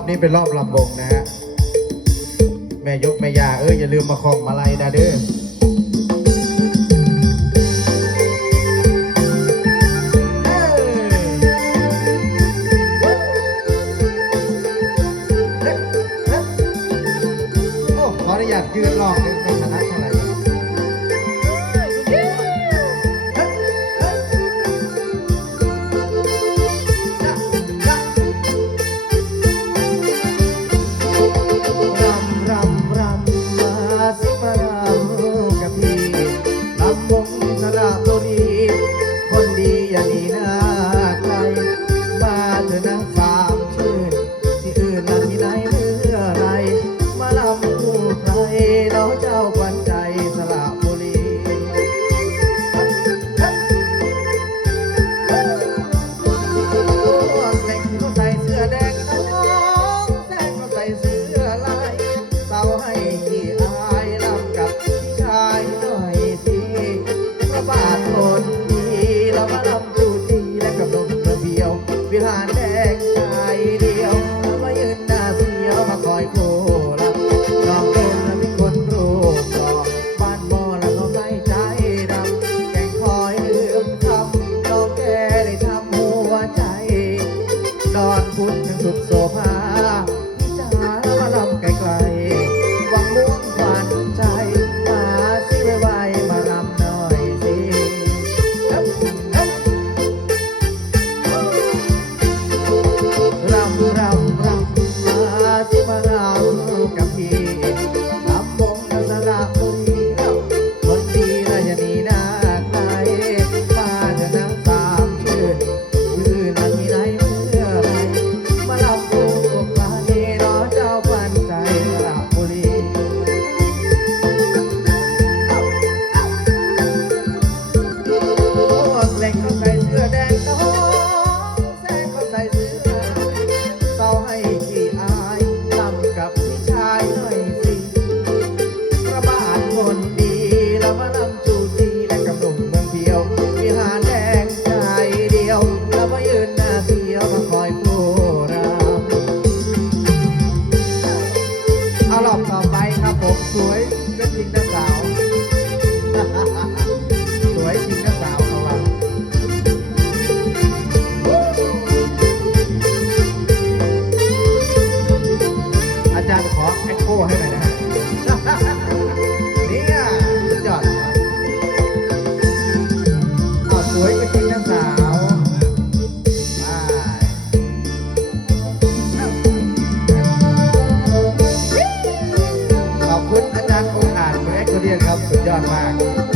อบนี้เป็นรอบลำบงนะฮะ แม่ยกแม่ยาเอ้ยอย่าลืมมาคล้องมาลยนะเด้อยืนหลอกับ สุดยอดมาก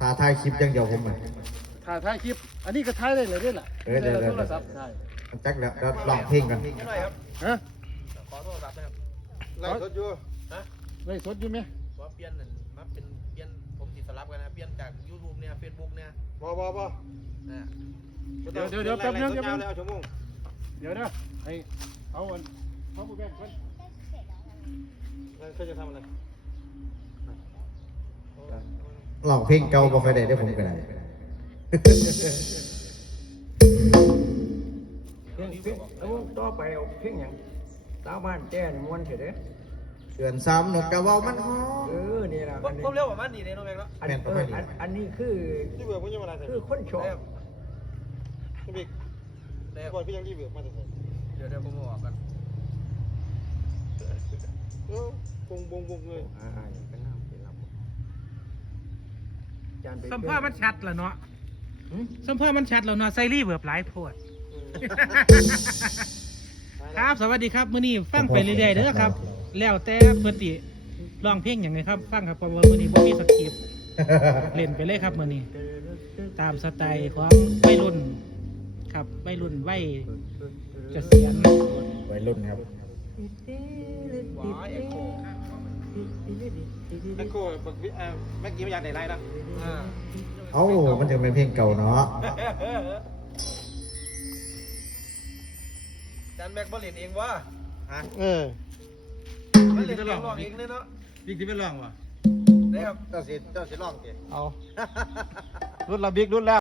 ถ่าถ่ายคลิปอย่างเดียวผมอะ ถ่ายถ่ายคลิป อันนี้ก็ถ่ายได้เลยด้วยล่ะเออเดี๋ยวเดี๋ยวโทรศัพท์ถ่ายจักแล้วแล้วลองเพลงกันฮะขอโทษครับนะครับไล่สดอยู่ฮะไล่สดอยู่ไหมว่าเปลี่ยนนั่นมาเป็นเปลี่ยนผมสิสลับกันนะเปลี่ยนจากยูทูบเนี่ยเฟซบุ๊กเนี่ยบ่บ่บ่นะเดี๋ยวเดี๋ยวเดี๋ยวแป๊บนึงแป๊บนึงแล้วชั่วโมงเดี๋ยวนะให้เอาอันเอาบุแบงค์ก่อนแล้วเขาจะทำอะไร ลองเพลงเก่าบ่ค่อยได้ได้อผมก็ได้เพลงเพลงเอาต่อไปเอาเพลงหยังสาวบ้านแจ้นม้วนเถอะเด้อเดือนซ้ำนกกระเว่ามันหอเอมอนี่ล่ะผอัมนนี้ผมเร็วกว่ามันดีเลยน้องแม็กแล้วอันแม่นประเอมาอณนี้ อันอันนี้คือที่เบื่อพี่ยังมาอะไรคือคนชอบพี่บิ๊กเดี๋ยวบอลพี่ยังที่เบื่อมาแต่ไหนเดี๋ยวเดี๋ยวผมบอกกัน เออบงบงบงเลยอ่าๆอย่างเป็นน้ำเป็นลำ จานไปสัมภาษณ์มันชัดแล้วเนาะหึสัมภาษณ์มันชัดแล้วเนาะไซรี่เบิบหลายโพด ครับสวัสดีครับมื้อนี้ฟังไปเรื่อยๆเด้อครับ แล้วแต่เพิ่นสิร้องเพลงหยังไงครับ ฟังครับเพราะว่ามื้อนี้บ่มีสคริปต์เล่นไปเลยครับมื้อนี้ ตามสไตล์ของวัยรุ่น ครับวัยรุ่นวัยเกษียณวัยรุ่นครับว้าเอ็กโค แม็กโก้บักวิอ่าแม็กกี้ไม่อยากได้ไรนะอ่าเอ้ามันถึงเป็นเพลงเก่าเนาะจานแม็กบอลเล่นเองวะฮะเออมันเล่นเองลองเองเลยเนาะบิ๊กที่เป็นร่องวะได้ครับเจ้าสิเจ้าสิร้องเกเอา รุ่นละบิ๊กรุ่นแล้ว